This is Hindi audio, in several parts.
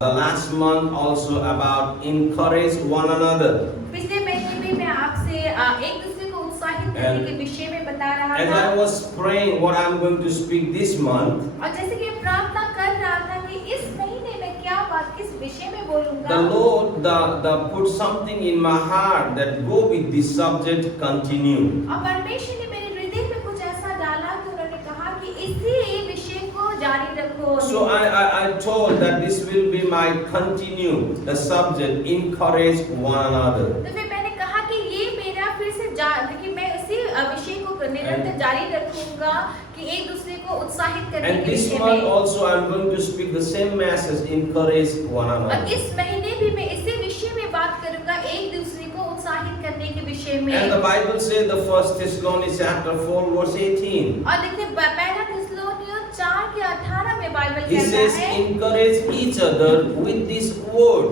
The last month also about encourage one another. पिछले महीने में मैं आपसे एक दूसरे को उत्साहित करने के विषय में बता रहा As था। I was praying what I'm going to speak this month, और जैसे कि प्रार्थना कर रहा था कि इस महीने में क्या बात किस विषय में बोलूंगा, the Lord the put something in my heart that go with this subject, continue. और परमेश्वर ने मेरे हृदय में कुछ ऐसा डाला कि उन्होंने कहा कि इसी विषय को जारी रखो। So I told that this will be my continue, the subject, encourage one another. तो फिर मैंने कहा कि ये मेरा फिर से कि मैं इसी विषय को निरंतर जारी रखूंगा कि एक दूसरे को उत्साहित करने And के this विषय month में। also I'm going to speak the same message, encourage one और another. इस महीने भी मैं इसी विषय में बात करूंगा, एक दूसरे को उत्साहित करने के विषय में। And the Bible says the 1 Thessalonians chapter 4 verse 18. और देखिए पहला थिस्सलुनीय 4 के 18 में बाइबल He कहता says, है, encourage each other with this word.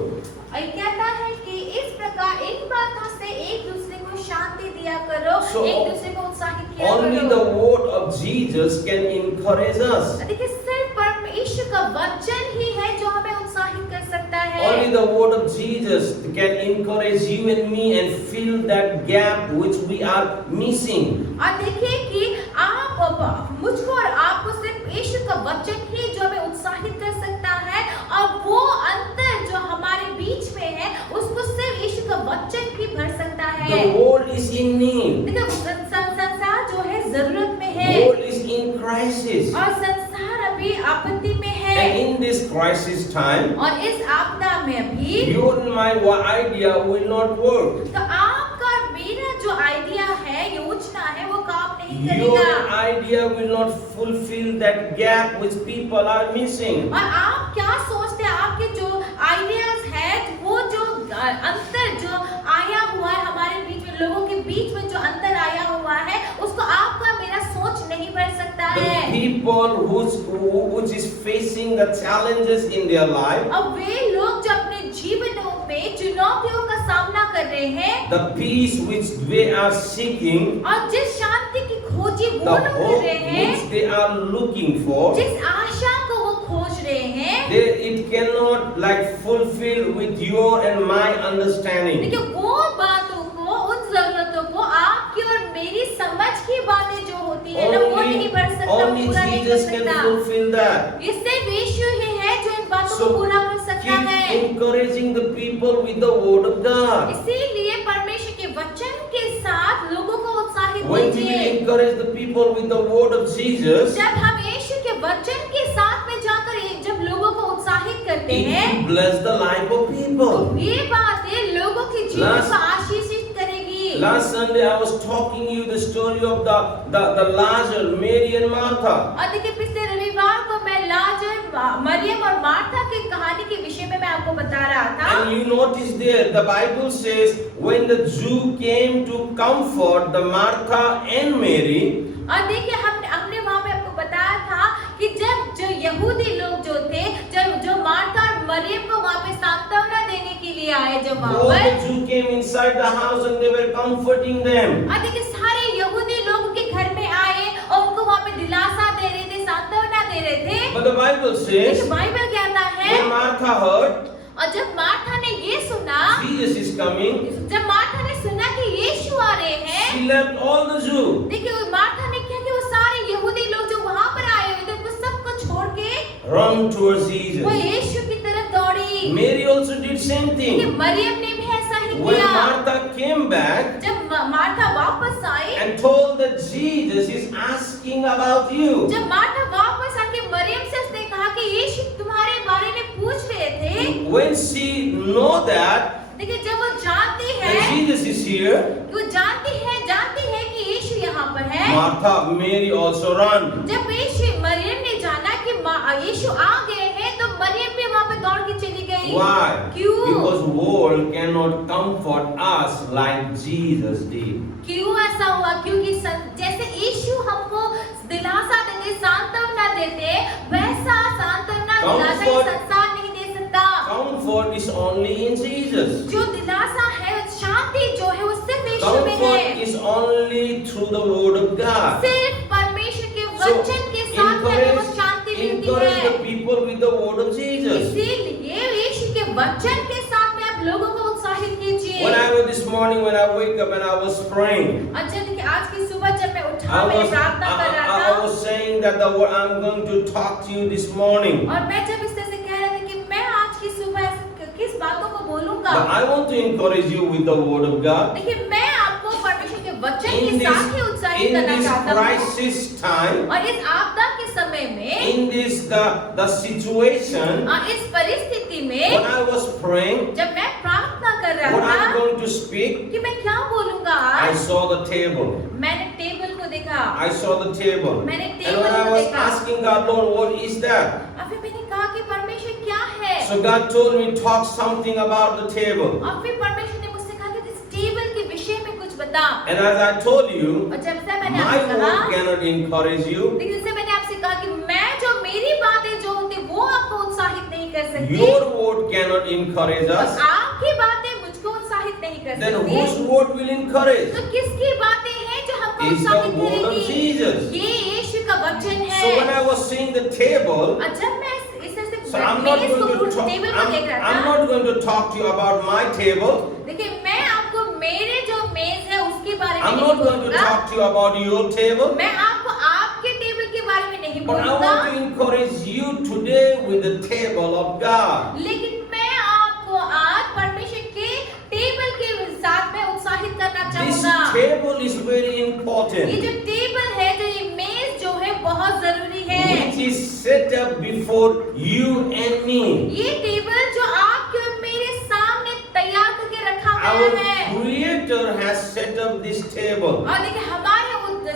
और कहता है कि इस प्रकार इन बातों से एक दूसरे को शांति दिया करो, So, एक दूसरे को उत्साहित किया Only करो। the word of Jesus can encourage us. देखिए सिर्फ परमेश्वर का वचन ही है जो हमें उत्साहित कर सकता है। Only the word of Jesus can encourage you and me and fill that gap which we are missing. और देखिए कि आप मुझको और आपको सिर्फ यीशु का वचन ही जो हमें उत्साहित कर सकता है, और वो अंतर जो हमारे बीच में है उसको सिर्फ यीशु का वचन ही भर सकता है। The world is in need. देखिए संसार जो है जरूरत में है, The world is in crisis. और संसार अभी आपत्ति में है, And in this crisis time, और इस आपदा में भी your and my idea will not work. तो आपका और मेरा जो आइडिया है, योजना है, वो काम नहीं Your करेगा। idea will not fulfill that gap which people are missing. और आप क्या सोचते हैं, आपके जो आइडियाज है, वो जो अंतर जो आया हुआ है हमारे बीच में, लोगों के बीच में जो अंतर आया हुआ है, उसको आपका मेरा सोच नहीं भर सकता The है। people which is facing the challenges in their life, अब वे लोग जो अपने जीवनों में चुनौतियों का सामना कर रहे हैं, the peace which they are seeking, और जिस शांति की खोजी the वो लोग कर hope रहे हैं, which they are looking for, जिस आशा को वो खोज रहे हैं, it cannot like fulfill with your and my understanding. देखिए वो बातों को, उन जरूरतों को आपकी और मेरी समझ की बातें जो होती है ना, वो नहीं भर सकता, Only पूरा नहीं कर Jesus can सकता। fulfill that. ये सिर्फ यीशु ही है जो इन बातों So को पूरा कर सकता keep है। encouraging the people with the word of God. इसीलिए परमेश्वर के वचन के साथ लोगों को उत्साहित When we will कीजिए। encourage the people with the word of Jesus, जब हम यीशु के वचन के साथ में जाकर जब लोगों को उत्साहित करते it हैं, will bless the life of people. तो ये बातें लोगों के जीवन Last- को आशीषित करेगी। Last Sunday I was talking you the story of the Lazarus, Mary and Martha. और देखिए पिछले रविवार को मैं लाजर, मरियम और मार्था की कहानी के विषय में मैं आपको बता रहा था। And you notice there the Bible says when the Jew came to comfort the Martha and Mary, और देखिए हमने वहाँ पे आपको बताया था कि जब जो यहूदी लोग जो थे, जो मार्था और मरियम को वहाँ पे सांत्वना देने के लिए आए, जब वहाँ all पर, the Jew came inside the house and they were comforting them. और देखिए सारे यहूदी लोग उनके घर में आए और उनको वहाँ पे दिलासा दे रहे थे, सांत्वना दे रहे थे। But the Bible says देखिए बाइबल कहता है, when Martha heard और जब मार्था ने ये सुना, Jesus is coming, जब मार्था ने सुना कि यीशु आ रहे हैं, she left all the Jew. देखिए मार्था ने क्या कि वो सारे यहूदी लोग जो वहाँ पर आए हुए थे, उनको सबको छोड़ के Run towards वो Jesus. यीशु की तरफ दौड़ी। Mary also did same देखिए thing. मरियम ने भी ऐसा ही When किया। Martha came back जब मार्था वापस आई, and told that Jesus is asking about you, जब मार्था वापस आके मरियम से उसने कहा कि यीशु तुम्हारे बारे में पूछ रहे थे, when she know that देखिए जब वो जानती है, Jesus is here, वो जानती है कि यीशु यहाँ पर है, Martha, Mary also run. जब मरियम ने जाना कि यीशु आ गए हैं, तो मरियम भी वहाँ पे दौड़ के चली गई। Why? क्यों? Because world cannot comfort us like Jesus did. क्यों ऐसा हुआ? क्योंकि जैसे यीशु हमको दिलासा देते, सांत्वना देते, वैसा सांत्वना दिलासा ये संसार नहीं दे सकता। Comfort is only in Jesus. जो दिलासा है, शांति जो है, वो सिर्फ यीशु में Comfort है। is only through the word of God. सिर्फ परमेश्वर के So वचन के साथ हमें वो शांति मिलती encourage है। the people with the word of Jesus. इसीलिए वचन के साथ में आप लोगों को उत्साहित कीजिए। When I was this morning, when I wake up and I was praying, अच्छा देखिए, आज की सुबह जब मैं उठा I मैं was, प्रार्थना कर रहा I था was saying that I'm going to talk to you this morning. और मैं जब इस तरह से कह रहा था कि मैं आज की सुबह किस बातों को बोलूंगा। But I want to encourage you with the word of God. देखिए, मैं आपको परमेश्वर के वचन In के साथ ही उत्साहित in करना this चाहता हूँ। crisis time, और इस आपदा के समय में, in this the situation, इस परिस्थिति में, when I was praying, जब मैं प्रार्थना कर रहा what I'm था going to speak, कि मैं क्या बोलूंगा I आज, saw the table. मैंने टेबल को देखा। I saw the table. मैंने And टेबल when I को was देखा। asking God, Lord, what is that? और फिर मैंने कहा कि परमेश्वर क्या है। So God told me, talk something about the table. और फिर परमेश्वर ने मुझसे कहा कि इस टेबल के विषय में कुछ बता। And as I told you, और जब से मैंने my आपसे कहा, word cannot encourage you. लेकिन जैसे मैंने आपसे कहा कि मैं जो मेरी बातें जो होती वो आपको उत्साहित नहीं कर सकती, Your word cannot encourage और us. आपकी बातें मुझको उत्साहित नहीं कर Then सकती, whose word will encourage? तो किसकी बातें हैं जो हमको Is the उत्साहित word of करेगी? Jesus. ये यीशु का वचन है। So when I was seeing the table, और जब मैं इस तरह से so I'm not मेज को going to talk. टेबल को देख रहा I'm था, not going to talk to you about my table. देखिए मैं आपको मेरे जो मेज है उसके बारे में I'm नहीं not going to बोलूंगा, talk to you about your table. मैं आपको आपके टेबल के बारे में नहीं But I बोलूंगा, want to encourage you today with the table of God. लेकिन मैं आपको आज परमेश्वर के टेबल के साथ में उत्साहित करना This चाहूंगा। table is very ये important, जो टेबल है, जो ये मेज जो है बहुत जरूरी है। which is set up before you and me. ये टेबल जो आपके और मेरे सामने तैयार करके रखा Our गया है। Creator has set up this table. और देखिए हमारे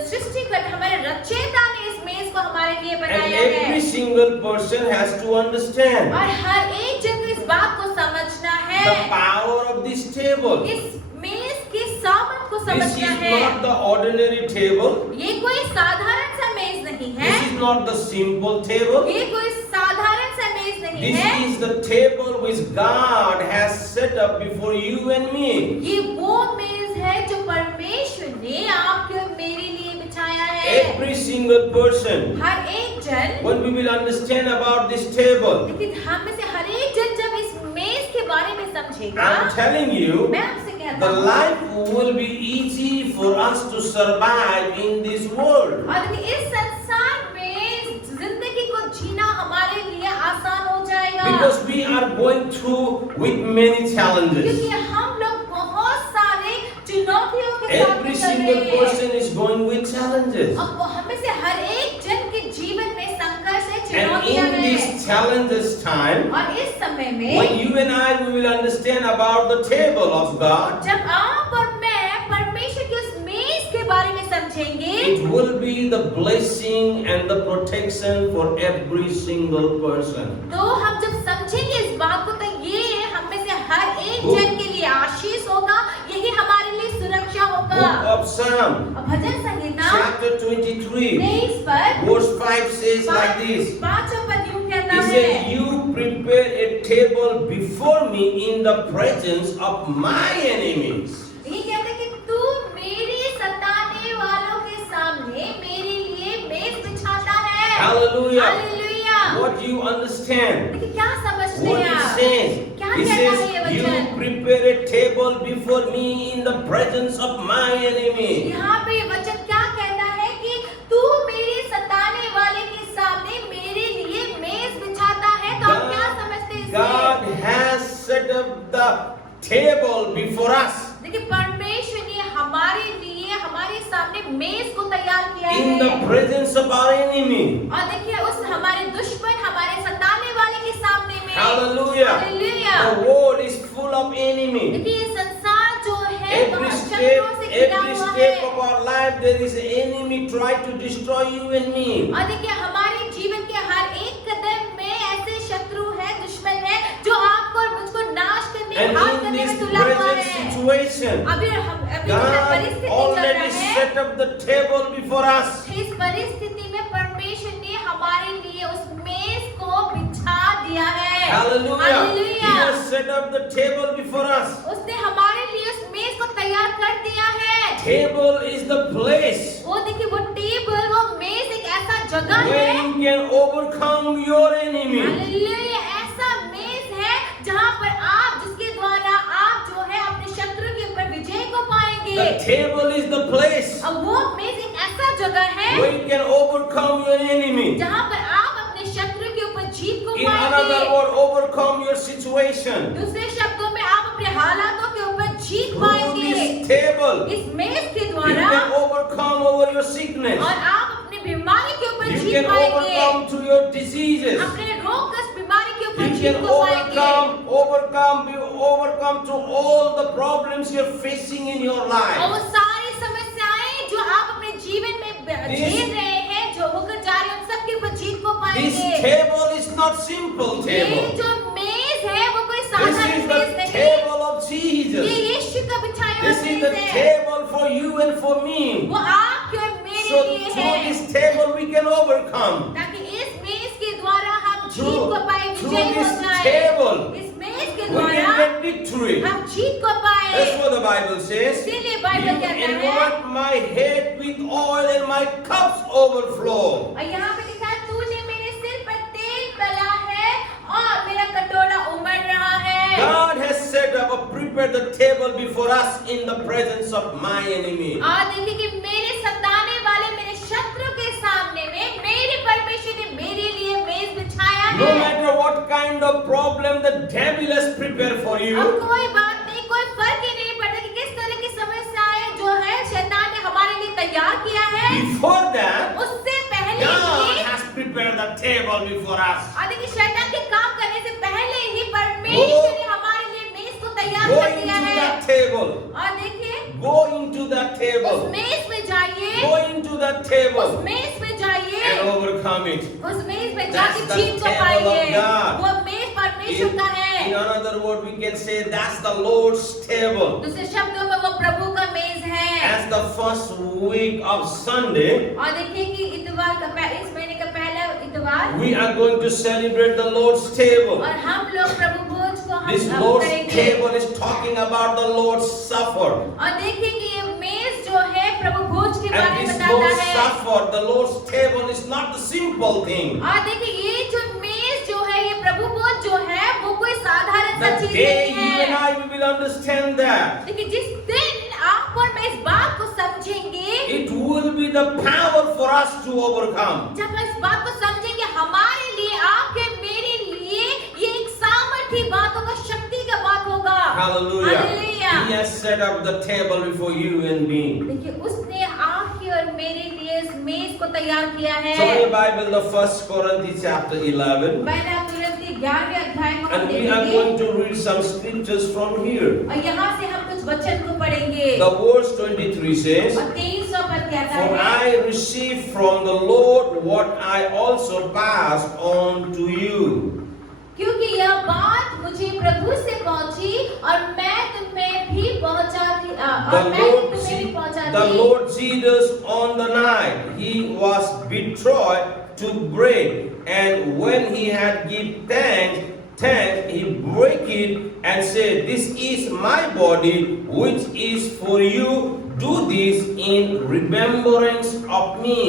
सृष्टिकर्ता, हमारे रचयिता ने इस मेज को हमारे लिए And बनाया every है। single person has to understand और हर एक जन को इस बात को समझना है, the power of this table. इस मेज के सामर्थ को This समझना is है। not the ordinary table. ये कोई साधारण सा मेज नहीं है, This is not the simple table. ये कोई साधारण सा मेज नहीं This है, is the table which God has set up before you and me. ये वो मेज है जो परमेश्वर ने आपके और मेरे लिए बिछाया है। Every single person, हर एक जन, when we will understand about this table, लेकिन हम में से हर एक जन जब इस मेज के बारे में समझेगा, I'm telling you, मैं आपसे कहता the हूँ, life will be easy for us to survive in this world. और देखिए इस संसार में जिंदगी को जीना हमारे लिए आसान हो जाएगा, Because we are going through with many challenges. क्योंकि हम लोग बहुत सारे चुनौतियों के साथ Every गुजर single रहे हैं। person is going with challenges. अब हमें से हर एक जन के जीवन में संघर्ष है, And चुनौतियां in हैं। this challenges time, और इस समय में when you and I we will understand about the table of God, जब आप और मैं परमेश्वर की उस मेज के बारे में समझेंगे, it will be the blessing and the protection for every single person. तो हम जब समझेंगे इस बात को, तो ये हम में से हर एक जन के लिए आशीष होगा, यही हमारे लिए सुरक्षा होगा। Book of Psalm, और भजन संहिता chapter 23, 23 पर verse 5 says like this. 5 पद यूं कहता He है, said, "You prepare a table before me in the presence of my enemies." ये कहते हैं कि तू मेरे सताने वालों के सामने मेरे लिए मेज बिछाता है। Hallelujah. Hallelujah. What do you understand? देखिए क्या समझते What हैं it आप? says? क्या He कहता है says, ये "You वचन? prepare a table before me in the presence of my enemies." यहाँ पे ये वचन क्या कहता है कि तू मेरे सताने वाले के सामने मेरे लिए मेज बिछाता है। तो आप क्या समझते हैं God इससे? has set up the table before us देखिए परमेश्वर ने हमारे लिए हमारे सामने मेज को तैयार किया in the है। presence of our enemy. और देखिए उस हमारे दुश्मन, हमारे सताने वाले के सामने में। Hallelujah. Hallelujah. The world is full of enemies. देखिए ये संसार जो है Every बहुत step, शत्रुओं से घिरा every हुआ step है। of our life, there is an enemy try to destroy you and me. और देखिए हमारे जीवन के हर एक कदम में ऐसे शत्रु है, दुश्मन है, जो आपको और मुझको नाश करने, And घात in करने this में तुला हुआ present है। situation, अभी जो God परिस्थिति चल already रहा है, set up the table before us. इस परिस्थिति में परमेश्वर ने हमारे लिए उस मेज को बिछा दिया है। Hallelujah. He hallelujah. has set up the table before us. उसने हमारे लिए उस मेज को तैयार कर दिया है। Table is the place वो देखिए वो टेबल, वो मेज एक ऐसा जगह where है, you can overcome your enemy. Hallelujah, ऐसा मेज है जहाँ पर The table is the place अब वो मेज एक ऐसा जगह है where you can overcome your enemy. जहाँ पर आप अपने शत्रु के ऊपर जीत को In another पाएंगे। word, overcome your situation. दूसरे शब्दों में आप अपने हालातों के ऊपर जीत Through पाएंगे this table, इस मेज के you द्वारा, can overcome over your sickness. और आप अपनी बीमारी के ऊपर You जीत can पाएंगे, overcome to your diseases. अपने रोगग्रस्त बीमारी के ऊपर You जीत can को पाएंगे, overcome to all the problems you're facing in your और life. वो सारी समस्याएं जो आप अपने जीवन में झेल रहे हैं, जो होकर जा रहे हैं, उन सब के ऊपर जीत को This पाएंगे। table is not simple ये table. जो मेज है वो कोई This साधारण is मेज the नहीं, table of ये Jesus. यीशु का बिछाया This हुआ is the मेज है, table for you and for me. वो आपके और मेरे So लिए through है, this table we can overcome. ताकि इस मेज के द्वारा हम जीत Through- को पाए, through विजय हो this जाए। table, इस मेज के We द्वारा can get victory. हम जीत को पाए। That's what the Bible says. इसीलिए You बाइबल कहता है, anoint my head with oil and my cups overflow. और यहाँ पे लिखा है, तूने मेरे सिर पर तेल डाला है और मेरा कटोरा उमड़ रहा है। God has set up or prepared the table before us in the presence of my enemy. और देखिए कि मेरे सताने वाले मेरे शत्रु के सामने में मेरे परमेश्वर ने मेरे लिए मेज बिछाया No है। matter what kind of problem the devil has prepared for अब you, कोई बात नहीं, कोई फर्क ही नहीं पड़ता कि किस तरह की समस्याएं जो है शैतान ने हमारे लिए तैयार किया है, before that, उससे पहले God he, has prepared the table before us. और देखिए शैतान के काम करने से पहले ही परमेश्वर ने हमारे लिए मेज को तैयार Go कर दिया into है। that table. और देखिए Go into that उस table. मेज में जाइए, Go into that उस table मेज में जाइए, and overcome it. उस मेज में That's जाके the जीत को table पाएंगे। of God. वो मेज परमेश्वर का In है। another word, we can say that's the Lord's table. दूसरे शब्दों में वो प्रभु का मेज है। As the first week of Sunday, और देखिए कि इतवार का इस महीने का पहला इतवार, we are going to celebrate the Lord's table. और हम लोग प्रभु भोज को हम This हम Lord's करेंगे। table is talking about the Lord's Supper. और देखिए कि ये मेज जो है प्रभु भोज के बारे And में this बताता Lord's है। Supper, the Lord's table is not the simple thing. और देखिए ये जो मेज जो है, ये प्रभु भोज जो है, वो कोई साधारण सा The चीज day नहीं you and है। I we will understand that, लेकिन जिस दिन आप और मैं इस बात को समझेंगे, it will be the power for us to overcome. जब हम इस बात को समझेंगे, हमारे लिए, आपके मेरे लिए ये एक सामर्थी बातों का, शक्ति का बात होगा। Hallelujah. Hallelujah. He has set up the table before you and me. देखिए उसने आपके और मेरे लिए इस मेज को तैयार किया है। So in the Bible, the 1 Corinthians chapter 11, पहला कुरिन्थी 11वें अध्याय को हम and we are देखेंगे, going to read some scriptures from here. और यहाँ से हम कुछ वचन को पढ़ेंगे। The verse 23 says, और 23 पद कहता For है, I received from the Lord what I also passed on to you. क्योंकि यह बात मुझे प्रभु से पहुंची और मैं तुम्हें भी पहुंचा दी, और मैं तुम्हें भी पहुंचा The the. Lord Jesus on the night he was betrayed took bread, and when he had given thanks, he broke it and said, This is my body, which is for you. Do this in remembrance of me.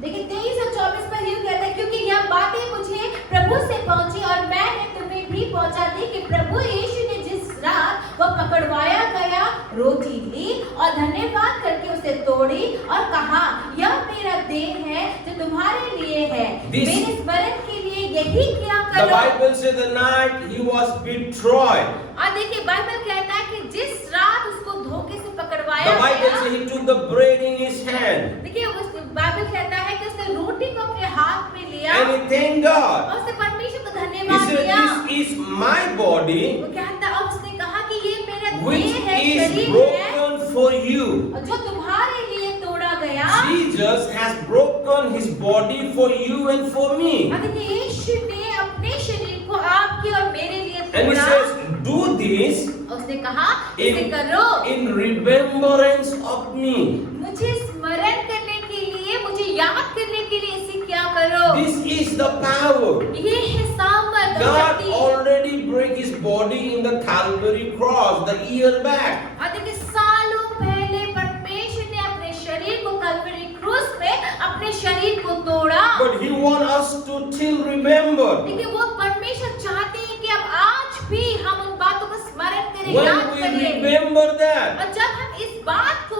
देखिए 23 और 24 पर यूं कहता है, क्योंकि यह बातें मुझे प्रभु से पहुंची और मैंने तुम्हें भी पहुंचा दी कि प्रभु यीशु ने जिस रात वह पकड़वाया गया, रोटी ली और धन्यवाद करके उसे तोड़ी और कहा, यह मेरा देह है जो तुम्हारे लिए है, मेरे स्मरण के लिए यही किया The करो। Bible says the night he was betrayed. और देखिए बाइबल कहता है कि जिस रात उसको धोखे से पकड़वाया The Bible गया, says he took the bread in his hand. देखिए उस बाइबल कहता है कि उसने रोटी को अपने हाथ में लिया And he thanked God. और उसने परमेश्वर को He धन्यवाद said, दिया। This is my body, वो कहता और उसने कहा कि ये मेरा which देह है, is शरीर है, broken for you. और जो तुम्हारे लिए तोड़ा गया। Jesus has broken his body for you and for me. और देखिए यीशु ने अपने शरीर को आपके और मेरे लिए And he तोड़ा। says, Do this उसने कहा, इसे करो in remembrance of me. मुझे स्मरण करने के लिए, मुझे याद करने के लिए इसे क्या करो। This is the power. ये है सामर्थ, God शक्ति। already broke his body in the Calvary cross the year back. और देखिए सालों पहले परमेश्वर ने अपने शरीर को कल्वरी क्रूस पे अपने शरीर को तोड़ा। But he wants us to still remember. देखिए वो परमेश्वर चाहते हैं कि अब आज भी हम उन बातों को स्मरण करें, When याद we करें। remember that, और जब हम इस बात को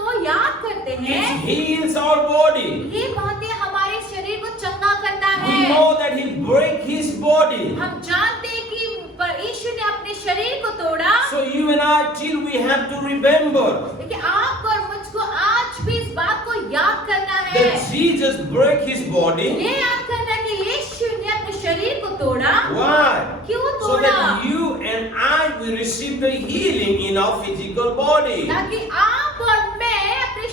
हैं, it heals our body. ये बातें हमारे शरीर को चंगा करता We है। know that He broke His body. हम जानते हैं कि यीशु ने अपने शरीर को तोड़ा। So you and I, till we have to remember लेकिन आपको और मुझको आज भी इस बात को याद करना है, that Jesus broke His body. ये याद करना है कि यीशु ने अपने शरीर को तोड़ा। Why? क्यों So तोड़ा? that you and I will receive the healing in our physical body. ताकि आप और मैं अपने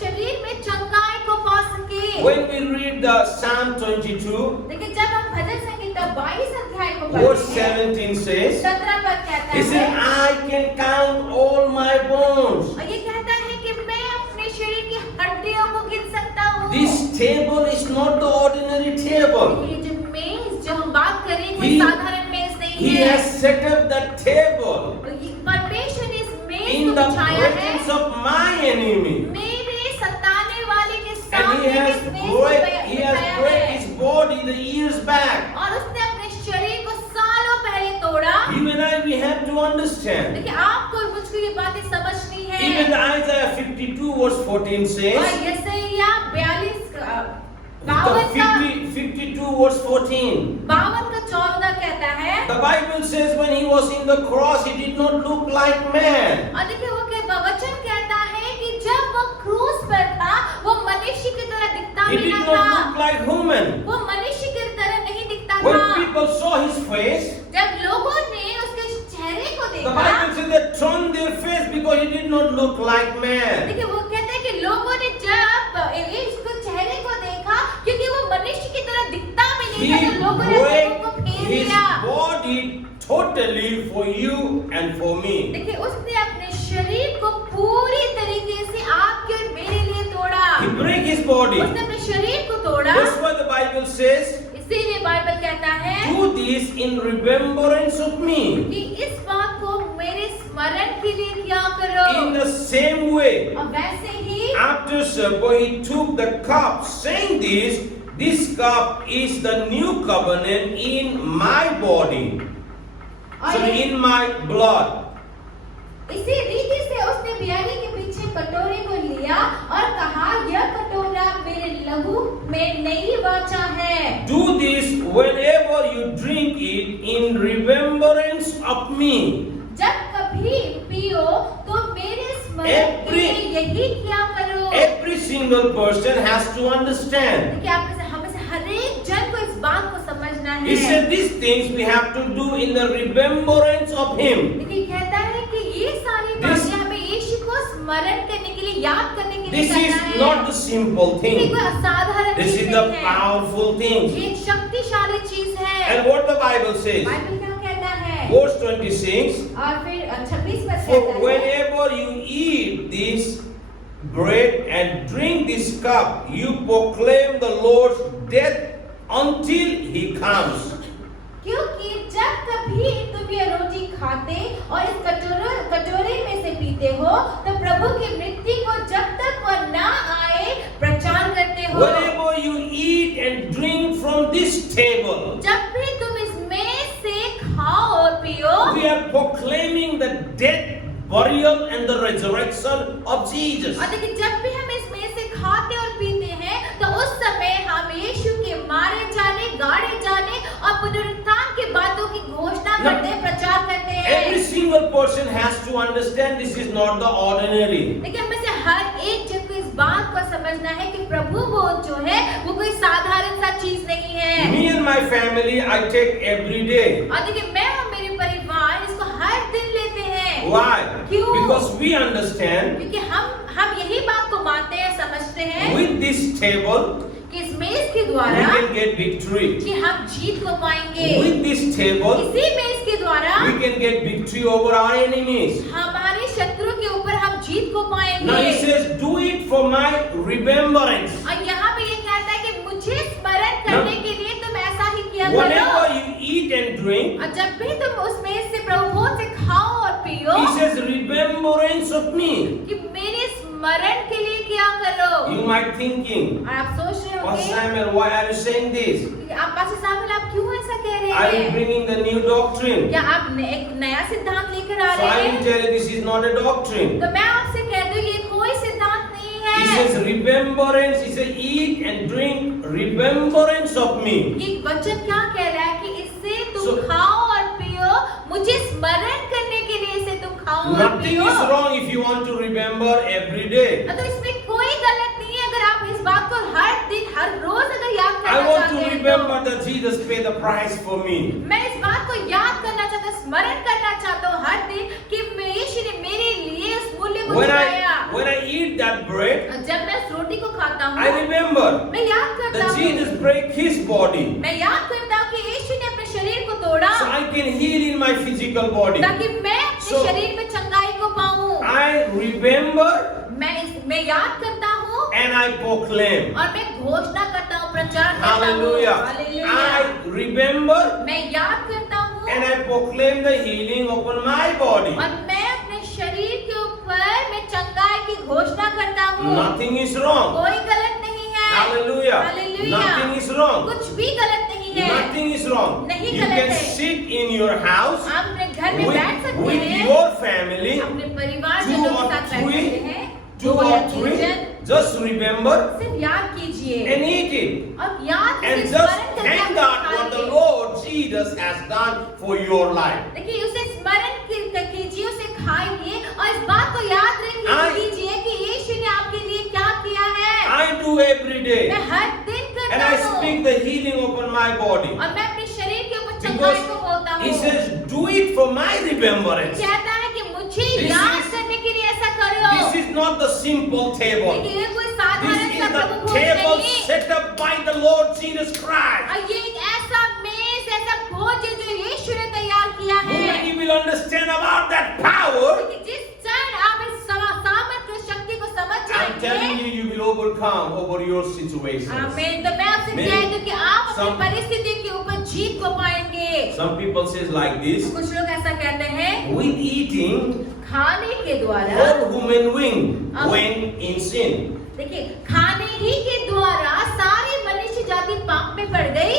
शरीर में चंगाई को पा सके। When we read the Psalm 22, लेकिन जब हम भजन संगीता 22 अध्याय को verse पढ़ते हैं, 17 says, 17 पद कहता He said, है, I can count all my bones. और ये कहता है कि मैं अपने शरीर की हड्डियों को गिन सकता हूँ। This table is not the ordinary table. ये जो मेज जो हम बात कर रहे हैं, कोई He- साधारण मेज नहीं He है। has set up the table परमेश्वर ने इस मेज in को the बिछाया है presence of my enemy. मेरे सताने वाले के And सामने he has इस मेज को बिछाया broke है। his body the years back. और उसने अपने शरीर को सालों पहले तोड़ा। You and I, we have to understand. देखिए आपको और मुझको ये बातें समझनी है। Even Isaiah 52 verse 14 और says, यशायाह 42 the 52 verse 14. 52 का 14 कहता है, The Bible says when he was in the cross, he did not look like man. और देखिए वो वचन कहता है कि जब वो क्रूस पर था वो मनुष्य की तरह दिखता He भी did न not था। look like human. वो मनुष्य की तरह नहीं दिखता When था। people saw his face, जब लोगों ने उसके चेहरे को the देखा, Bible says they turned their face because he did not look like man. देखिए वो कहते हैं कि लोगों ने जब इसको चेहरे को देखा, क्योंकि वो मनुष्य की तरह दिखता भी He नहीं था, तो लोगों ने अपने मुंह को broke फेर his दिया। body totally for you and for me. देखिए उसने अपने शरीर को पूरी तरीके से आपके और मेरे लिए तोड़ा। He broke his body. उसने अपने शरीर को तोड़ा। That's why the Bible says, इसीलिए बाइबल कहता है do this in remembrance of me. कि इस बात को मेरे स्मरण के लिए किया करो। In the same way, और वैसे ही after supper, he took the cup, saying this cup is the new covenant in my body. So और in my blood. इसी रीति से उसने बियाली के पीछे कटोरे को लिया और कहा, यह कटोरा मेरे लहू में नई वाचा है। Do this whenever you drink it in remembrance of me. जब कभी पियो तो मेरे स्मरण के लिए यही किया करो। Every single person has to understand. देखिए आप में से हम में से हर एक जन को इस बात को समझना है। He said these things we have to do in the remembrance of him. देखिए कहता है कि ये सारी बातें हमें यीशु को स्मरण करने के लिए, याद करने के लिए This करना is है। not the simple ये thing. कोई असाधारण This चीज is the नहीं है। powerful thing. ये एक शक्तिशाली चीज है। And what the Bible says, Bible क्या कहता है? verse 26, और फिर 26 में for कहता है, whenever you eat this bread and drink this cup, you proclaim the Lord's death until he comes. क्योंकि जब कभी तुम ये रोटी खाते और इस कटोरे में से पीते हो तो प्रभु की मृत्यु को जब तक वह ना आए प्रचार करते हो। Whenever you eat and drink from this table, जब भी तुम इसमें से खाओ और पियो, we are proclaiming the death, burial and the resurrection of Jesus. और देखिए जब भी हम इसमें से खाते और पीते हैं तो उस समय हम यीशु के मारे जाने, गाड़े जाने और पुनरुत्थान की बातों की घोषणा करते हैं, प्रचार करते हैं। Every single person has to understand this is not the ordinary. देखिए हम में से हर एक जन को इस बात को समझना है कि प्रभु वो जो है वो कोई साधारण सा चीज नहीं है। Me and my family, I take every day. और देखिए मैं और मेरे परिवार इसको हर दिन लेते हैं। Why? क्यों? Because we understand क्योंकि हम यही बात को मानते हैं, समझते हैं with this table कि इस मेज के we द्वारा can get victory. कि हम जीत को पाएंगे। With this table इसी मेज के द्वारा we can get victory over our enemies. हमारे शत्रु के ऊपर हम जीत को Now he पाएंगे। says, do it for my remembrance. और यहाँ पे ये कहता है कि मुझे स्मरण करने के लिए तुम ऐसा ही किया करो। Whenever you eat and drink, और जब भी तुम उस मेज से प्रभु से खाओ और पियो, he says, remembrance of me. कि मेरे स्मरण के लिए क्या करो। You might thinking, और आप सोच रहे Pastor होंगे Samuel, why are you saying this? कि आप पास्टर सामुएल आप क्यों ऐसा कह रहे Are you हैं? bringing the new doctrine? क्या आप एक नया सिद्धांत लेकर आ So I रहे will हैं? tell you this is not a doctrine. तो मैं आपसे कह दूं ये कोई सिद्धांत नहीं He है। says remembrance. He says eat and drink remembrance of me. ये वचन क्या कह रहा है कि इससे तुम So- खाओ और पियो, मुझे स्मरण करने के लिए इसे तुम खाओ और Nothing पियो। is wrong if you want to remember every day. तो इसमें कोई गलत नहीं है अगर आप इस बात को हर दिन हर रोज अगर याद I करना want to चाहते हैं remember that Jesus paid the price for me. मैं इस बात को याद करना चाहता हूँ, स्मरण करना चाहता हूँ हर दिन कि यीशु ने मेरे लिए उस मूल्य को चुकाया। When I eat that bread, जब मैं इस रोटी को खाता हूँ I remember मैं याद करता that हूँ, Jesus break his body मैं याद करता हूँ कि यीशु ने अपने शरीर को तोड़ा so I can heal in my physical body. ताकि मैं अपने So- शरीर में चंगाई को पाऊँ। I remember मैं याद करता हूँ and I proclaim. और मैं घोषणा करता हूँ, प्रचार करता हूँ। Hallelujah. हालेलुया। I remember मैं याद करता हूँ and I proclaim the healing upon my body. और मैं अपने शरीर के ऊपर मैं चंगाई की घोषणा करता हूँ। Nothing is wrong. कोई गलत नहीं है। Hallelujah. Hallelujah. Nothing is wrong. कुछ भी गलत नहीं है। Nothing is wrong. नहीं You गलत can है। sit in your house आप अपने घर में बैठ सकते with हैं, your family, अपने परिवार two जनों or के साथ बैठ three, सकते हैं, two दो या or तीन three. जन, Just remember सिर्फ याद कीजिए and eat it. और याद And से just स्मरण करके thank आप God what the खाइए। Lord Jesus has done for your life. देखिए उसे स्मरण कीजिए, उसे खाइए और इस बात को याद कीजिए कि यीशु ने आपके लिए क्या किया है। I do every day. मैं हर दिन And करता I हूँ speak the healing upon my body. और मैं अपने शरीर के ऊपर चंगाई को बोलता Because He हूँ। says, do it for my remembrance. कहता है कि मुझे This याद is- करने के लिए ऐसा करो। This is not the simple table. देखिए ये कोई This साधारण is सा the प्रभु भोज table नहीं। set up by the Lord Jesus Christ. और ये एक ऐसा मेज, ऐसा भोज है जो यीशु ने तैयार किया है। When you will understand about that power, कि जिस क्षण आप इस सामर्थ्य शक्ति को समझ I'm telling जाएंगे, you, you will overcome over your situations. आमीन। तो मैं आपसे Maybe कह दूं कि आप अपनी some- परिस्थिति के ऊपर जीत को पाएंगे। Some people says like this, कुछ लोग ऐसा कहते हैं, with eating खाने के द्वारा, whole human wing अब- went in sin. देखिए खाने ही के द्वारा सारी मनुष्य जाति पाप में पड़ गई।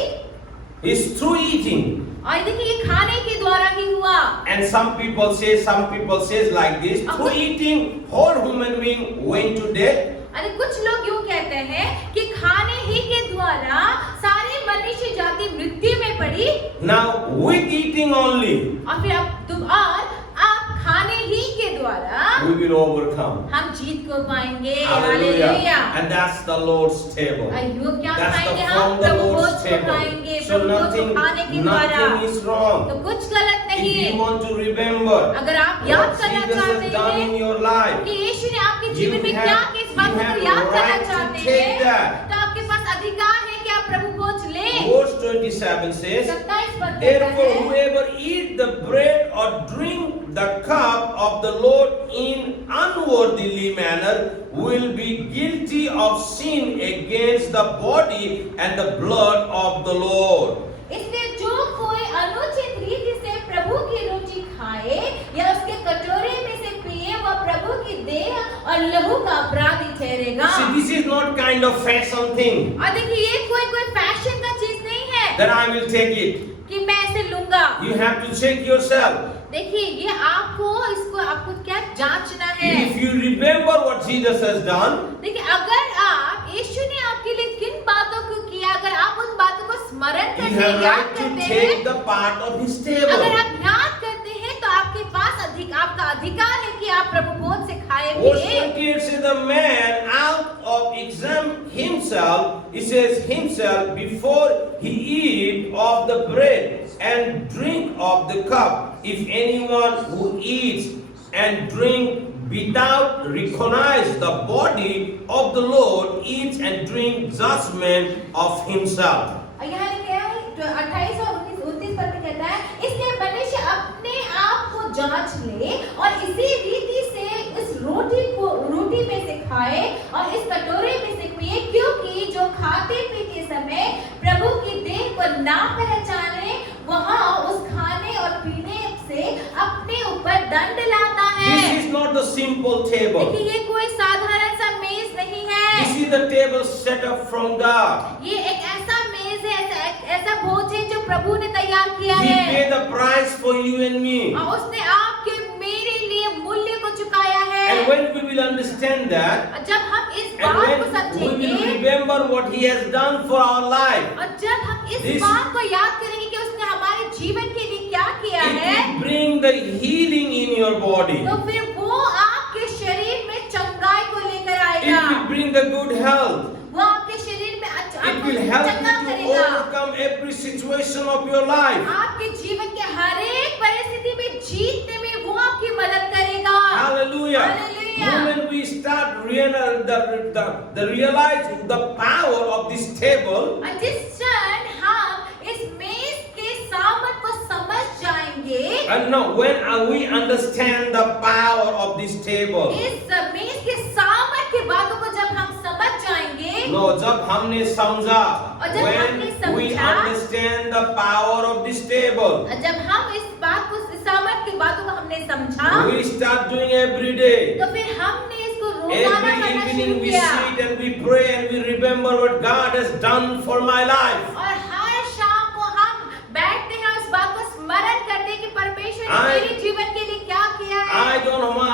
It's through eating. और देखिए ये खाने के द्वारा ही हुआ। And some people says like this, through eating whole human being went to death. अरे कुछ लोग यूँ कहते हैं कि खाने ही के द्वारा सारी मनुष्य जाति मृत्यु में पड़ी Now with eating only और फिर आप खाने ही के द्वारा we will overcome. हम जीत को पाएंगे। Hallelujah. Hallelujah. And that's the Lord's table. अयो क्या That's खाएंगे the हम? from the Prabhu Bhoj Lord's को table. खाएंगे, So प्रभु भोज को खाने के द्वारा। nothing is wrong. तो कुछ गलत If नहीं। you want to remember अगर आप याद what करना Jesus has चाहते done in हैं your life, कि यीशु ने आपके You जीवन में have- क्या किया, इस बात you को have याद करना right to चाहते take हैं, that. तो आपके पास अधिकार है कि आप प्रभु भोज लें। verse 27 says, 27 पद कहता therefore है, whoever eat the bread or drink the cup of the Lord in unworthily manner will be guilty of sin against the body and the blood of the Lord. इसलिए जो कोई अनुचित रीति से प्रभु की रोटी खाए या उसके कटोरे में से पिए वह प्रभु की देह और लहू का अपराधी ठहरेगा। See, this is not kind of fashion thing और देखिए ये कोई फैशन का चीज नहीं है that I will take it. कि मैं इसे लूंगा। You have to check yourself. देखिए ये आपको क्या जांचना है। If you remember what Jesus has done, देखिए अगर आप यीशु ने आपके लिए किन बातों को किया, अगर आप उन बातों को स्मरण you करते have हैं, याद right to करते हैं, take the part of His अगर table. आप याद करते हैं तो आपके पास आपका अधिकार है कि आप प्रभु भोज से खाए Verse पिए। 28 says, the man out of examine himself, he says himself, before he eat of the bread and drink of the cup. If anyone who eats and drink without recognize the body of the Lord eats and drink judgment of himself. यहाँ लिखा है 28 और 29 पद में कहता है, इसलिए मनुष्य अपने आप को जांच ले और इसी रीति से इस रोटी में से खाए और इस कटोरे में से पिए, क्योंकि जो खाते पीते समय प्रभु की देह को ना पहचाने वहाँ उस खाने और पीने से अपने ऊपर दंड लाता है। This is not the simple table. देखिए ये कोई साधारण सा मेज नहीं है। This is the table set up from God. ये एक ऐसा मेज है, ऐसा भोज है जो प्रभु ने तैयार किया He है paid the price for you and me. और उसने आपके मेरे लिए मूल्य को चुकाया है। And when we will understand that, और जब हम इस And बात को when we समझेंगे will remember what He has done for our life, और जब हम इस This- बात को याद करेंगे कि उसने हमारे जीवन के लिए क्या किया it है, will bring the healing in your body. तो फिर वो आपके शरीर में चंगाई को लेकर It आएगा, will bring the good health. वो आपके शरीर में It will help चंगा you to करेगा, overcome every situation of your life. आपके जीवन के हर एक परिस्थिति में जीतने में वो आपकी मदद करेगा। Hallelujah. Hallelujah. When we start realize the power of this table, और जिस क्षण हम इस मेज के सामर्थ को समझ जाएंगे, and now when we understand the power of this table, इस मेज के सामर्थ की बातों को जब हम समझ जाएंगे, no, जब हमने समझा, और जब हमने when we समझा, understand the power of this table, जब हम इस बात को इस सामर्थ की बातों को हमने समझा, we start doing every day. तो फिर हमने इसको रोजाना Every करना शुरू evening we किया, sit and we pray and we remember what God has done for my life. और हर शाम को हम बैठते हैं उस बात को स्मरण करते हैं कि परमेश्वर ने I- मेरे जीवन के लिए क्या किया है।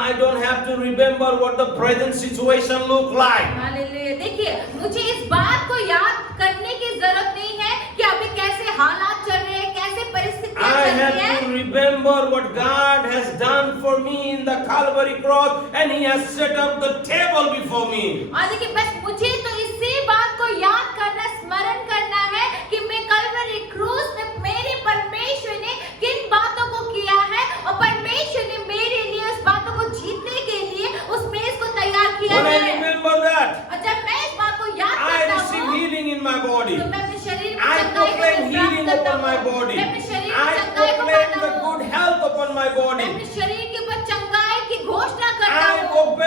I don't have to remember what the present situation look like. Hallelujah. देखिए, मुझे इस बात को याद करने की जरूरत नहीं है कि अभी कैसे हालात चल रहे हैं, कैसे परिस्थितियां I चल have रही हैं। to remember what God has done for me in the Calvary cross, and He has set up the table before me. और देखिए, बस मुझे तो इसी बात को याद करना, स्मरण करना है कि मैं कलवरी क्रूस में मेरे परमेश्वर ने किन बातों को किया है, और परमेश्वर ने मेरे लिए उस बातों को जीतने के लिए उस मेज को तैयार किया When I है। remember that, और जब मैं इस बात को याद I करता receive हूँ, healing in my body. तो मैं अपने शरीर में I चंगाई को proclaim प्राप्त healing करता upon my हूँ। body. मैं अपने शरीर में I चंगाई को proclaim पाता the हूँ। good health upon my मैं body. अपने शरीर के ऊपर चंगाई की घोषणा करता हूँ।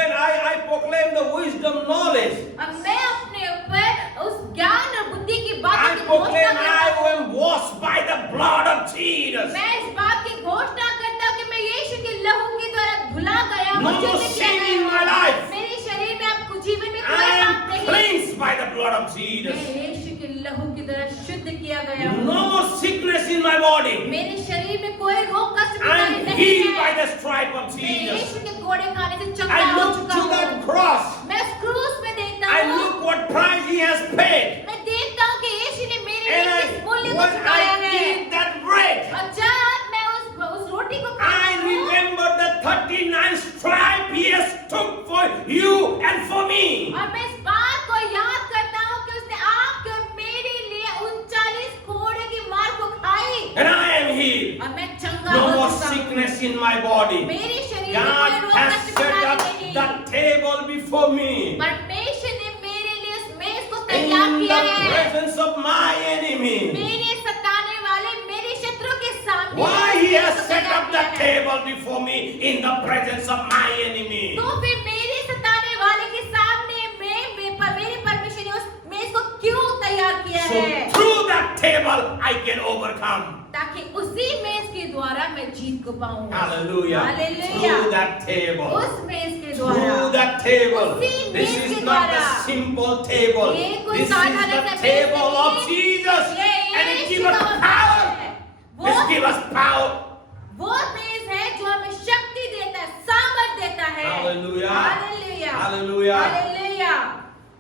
I proclaim the wisdom knowledge. और मैं अपने ऊपर उस ज्ञान और बुद्धि की I बातों की proclaim घोषणा करता I हूँ। am washed by the blood of Jesus. मैं इस बात की घोषणा करता हूँ कि मैं यीशु के लहू के द्वारा धुला गया हूँ, No more शुद्ध किया sin गया in my हूँ। life. मेरे शरीर में अब कुछ जीवन में कोई I पाप am नहीं। cleansed by the blood of मैं Jesus. यीशु के लहू की द्वारा शुद्ध किया गया हूँ। No more sickness in my body. मेरे शरीर में कोई रोग कष्ट I बीमारी am नहीं healed by है। the stripe of मैं Jesus. यीशु के कोड़े खाने से चंगा I हो look चुका to हूँ। that cross. मैं उस क्रूस में देखता I हूँ। look what price He has paid. मैं देखता हूँ कि यीशु ने मेरे लिए And किस मूल्य को when चुकाया I है। eat that bread, और जब मैं उस रोटी को खाता I हूँ, remember the 39 stripes He has took for you and for me. और मैं इस बात को याद करता हूँ कि उसने आपके और मेरे लिए 39 कोड़े की मार को खाई, And I am healed. और मैं चंगा No हो more चुका हूँ। sickness in my body. मेरे शरीर में God कोई रोग has कष्ट set बीमारी up नहीं। the table before me. परमेश्वर ने मेरे लिए उस मेज को In तैयार the किया है। presence of my enemy. मेरे सताने वाले मेरे शत्रु के सामने Why उस He मेज has को set तैयार up the किया है। table before me in the presence of my enemy. तो फिर मेरे सताने वाले के सामने मेरे परमेश्वर ने उस मेज को क्यों तैयार किया So है? through that table I can overcome. ताकि उसी मेज के द्वारा मैं जीत को पाऊं। Hallelujah. Hallelujah. Through that table. उस मेज के द्वारा। Through that table. उसी This मेज is के not the द्वारा। simple table. ये कोई This is साधारण the सा मेज table नहीं। of Jesus. ये And it Yeshu gives us का मेज power. है। वो It gives us power. वो मेज है जो हमें शक्ति देता है, सामर्थ देता है। Hallelujah. Hallelujah. Hallelujah. Hallelujah.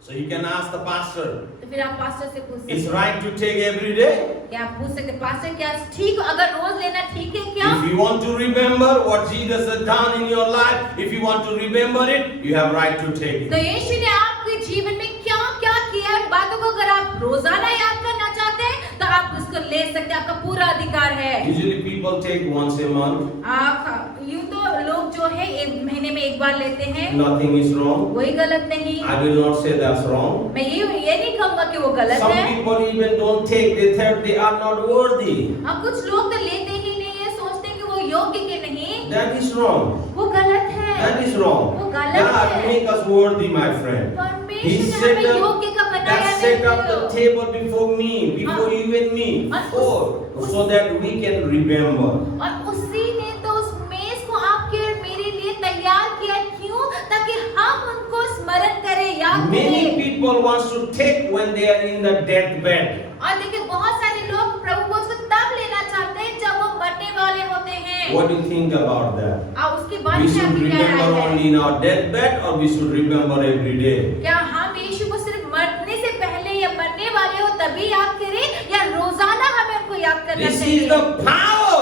So you can ask the pastor, तो फिर आप पास्टर से पूछ सकते is हैं। right to take every day? क्या आप पूछ सकते हैं, पास्टर क्या ठीक, अगर रोज लेना ठीक है क्या? If you want to remember what Jesus has done in your life, if you want to remember it, you have right to take it. तो यीशु ने आपके जीवन में क्या क्या किया है, बातों को अगर आप रोजाना याद करना चाहते हैं तो आप उसको ले सकते हैं, आपका पूरा अधिकार है। Usually people take once a month. आप यूं तो लोग जो है एक महीने में एक बार लेते हैं, Nothing is wrong. कोई गलत नहीं। I will not say that's wrong. मैं ये नहीं कहूँगा कि वो गलत Some है। people even don't take. They think they are not worthy. हाँ, कुछ लोग तो लेते ही नहीं है, सोचते हैं कि वो योग्य के नहीं। That is wrong. वो गलत है। That is wrong. वो गलत God है। make us worthy, my friend. He परमेश्वर ने set हमें up, योग्य का बनाया that set up the है। table before me, before you and me, so that we can remember. और उसी ने तो उस मेज को आपके और मेरे लिए तैयार किया, क्यों? ताकि हम उनको स्मरण करें, याद Many करें। people want to take when they are in the deathbed. और देखिए, बहुत सारे लोग प्रभु को तब लेना चाहते हैं जब वो मरने वाले होते हैं। What do you think about that? और उसके बाद We क्या should आपकी क्या remember राय है? only in our deathbed, or we should remember every day? क्या हम तभी याद करें या रोजाना हमें उनको याद करना This is चाहिए? the power.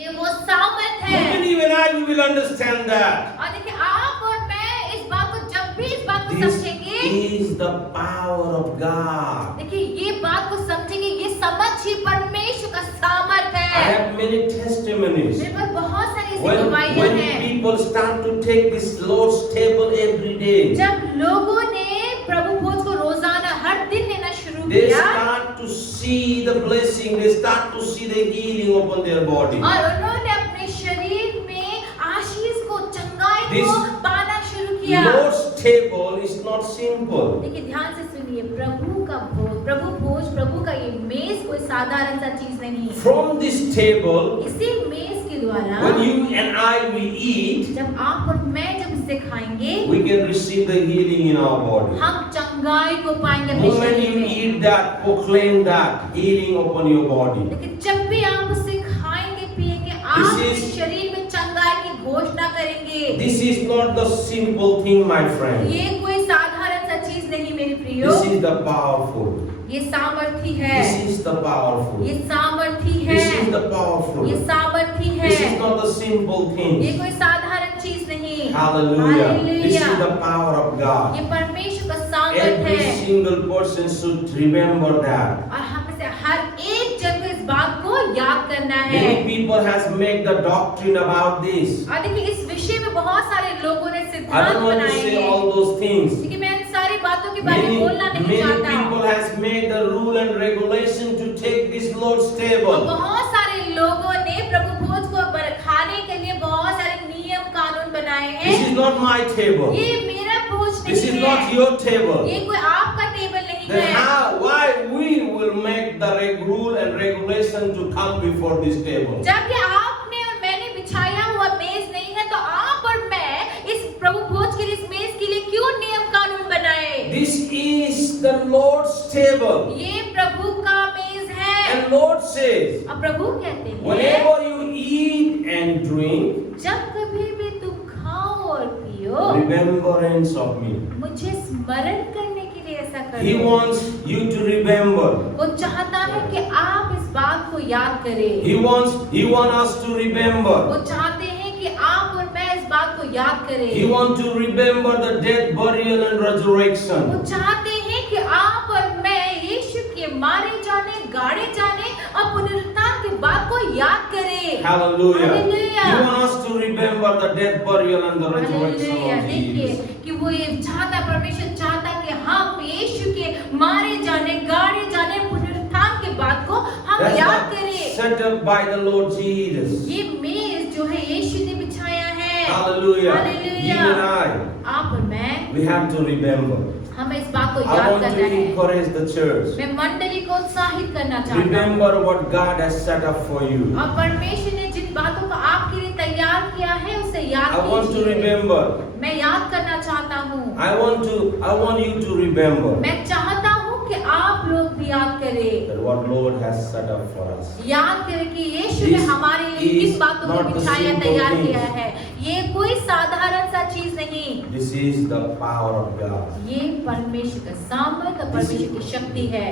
ये वो सामर्थ You है। believe and I will understand that. और देखिए आप और मैं इस बात को जब भी इस बात को This समझेंगे, is the power of God. देखिए ये बात को समझेंगे, ये समझिए परमेश्वर का सामर्थ I है। have many testimonies. मेरे पास बहुत सारी ऐसी When गवाहियां हैं। people start to take this Lord's table every day, जब लोगों ने प्रभु भोज को रोजाना हर दिन लेना शुरू they किया start to see the blessing, they start to see the healing upon their body. और उन्होंने अपने शरीर में आशीष को, चंगाई This को पाना शुरू किया। Lord's table is not simple. देखिए ध्यान से सुनिए, प्रभु भोज, प्रभु का ये मेज कोई साधारण सा चीज नहीं है। From this table, इसी मेज के द्वारा when you and I will eat, जब आप और मैं जब इसे खाएंगे, we can receive the healing in our body. हम चंगाई को पाएंगे अपने Moment शरीर you में। eat that, proclaim that healing upon your body. लेकिन जब भी आप उसे खाएंगे पिएंगे, आप This अपने is- शरीर में चंगाई की घोषणा करेंगे। This is not the simple thing, my friend. ये कोई साधारण सा चीज नहीं मेरे प्रियो, This is the powerful. ये सामर्थी है, This is the powerful. ये सामर्थी है, This is the powerful. ये सामर्थी है। This is not the simple ये thing. कोई साधारण चीज नहीं। Hallelujah. This is hallelujah. the power of God. ये परमेश्वर का सामर्थ Every है। single person should remember that. और हम से हर एक जन को इस बात को याद करना है। Many people has made the doctrine about this. और देखिए इस विषय में बहुत सारे लोगों ने I सिद्धांत don't want to बनाए say हैं। all those things. देखिए मैं इन सारी बातों के बारे में Many, बोलना नहीं many चाहता। people has made the rule and regulation to take this Lord's और table. बहुत सारे लोगों ने प्रभु भोज को खाने के लिए बहुत सारे नियम कानून बनाए This हैं। is not my table. ये मेरा भोज This is नहीं not है, your table. ये कोई आपका टेबल नहीं Then है। how, why we will make the rule and regulation to come before this table? जब ये आपने और मैंने बिछाया हुआ मेज नहीं है, तो आप और मैं इस प्रभु भोज के लिए, इस मेज के लिए क्यों नियम कानून बनाए? This is the Lord's table. ये प्रभु का मेज है। And Lord says, अब प्रभु कहते हैं, whenever you eat and drink, जब कभी भी तुम खाओ और पियो, remembrance of me. मुझे स्मरण करने के लिए ऐसा He करो। wants you to remember. वो चाहता है कि आप इस बात को याद करें। He wants us to remember. वो चाहते हैं कि आप और मैं इस बात को याद करें। He wants to remember the death, burial and वो resurrection. चाहते हैं कि आप और मैं यीशु के मारे जाने, गाड़े जाने और पुनरुत्थान के बात को याद करें। Hallelujah. Hallelujah. He wants us to remember the death, burial and the resurrection hallelujah. of देखिए Jesus. कि वो ये चाहता, परमेश्वर चाहता कि हम यीशु के मारे जाने, गाड़े जाने, पुनरुत्थान के बात को हम That's याद what करें। set up by the Lord Jesus. ये मेज जो है यीशु ने बिछाया है। Hallelujah. Hallelujah. You and I, आप और मैं, we have to remember. हमें इस बात को I याद want करना to है। encourage the church. मैं मंडली को उत्साहित करना चाहता हूँ। Remember what God has set up for you. और परमेश्वर ने जिन बातों को आपके लिए तैयार किया है उसे याद I want to कीजिए। remember. मैं याद करना चाहता हूँ। I want you to remember मैं चाहता हूँ कि आप लोग भी याद करें। that what Lord has set up for us. याद करें कि यीशु ने This हमारे लिए is किन बातों को not the बिछाया, simple तैयार things. किया है। ये कोई साधारण सा चीज नहीं। This is the power of God. ये परमेश्वर का सामर्थ और परमेश्वर की शक्ति है।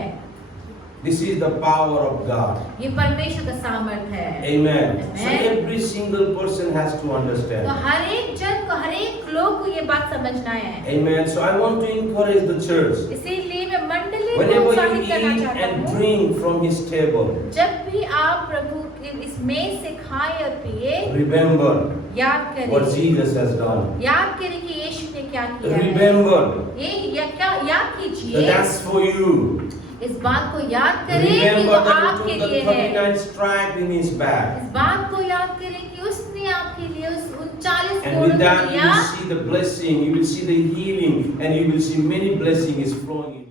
This is the power of God. ये परमेश्वर का सामर्थ है। Amen. So Amen. every single person has to तो understand. हर एक जन को, हर एक लोग को ये बात समझना है। Amen. So I want to encourage the church. इसीलिए मैं मंडली को Whenever you उत्साहित करना eat चाहता and हूँ। drink from His table, जब भी आप प्रभु के इस मेज से खाएं और पिए, remember याद what करें, Jesus has done. याद करें कि यीशु ने क्या किया है। Remember ये या क्या याद that कीजिए, that's for you. इस बात को याद करें कि Remember वो that He आपके took the लिए है। 39 stripe in His back. इस बात को याद करें कि उसने आपके लिए उस 39 And कोड़ों with को that, you दिया। will see the blessing, you will see the healing, and you will see many blessings is flowing in.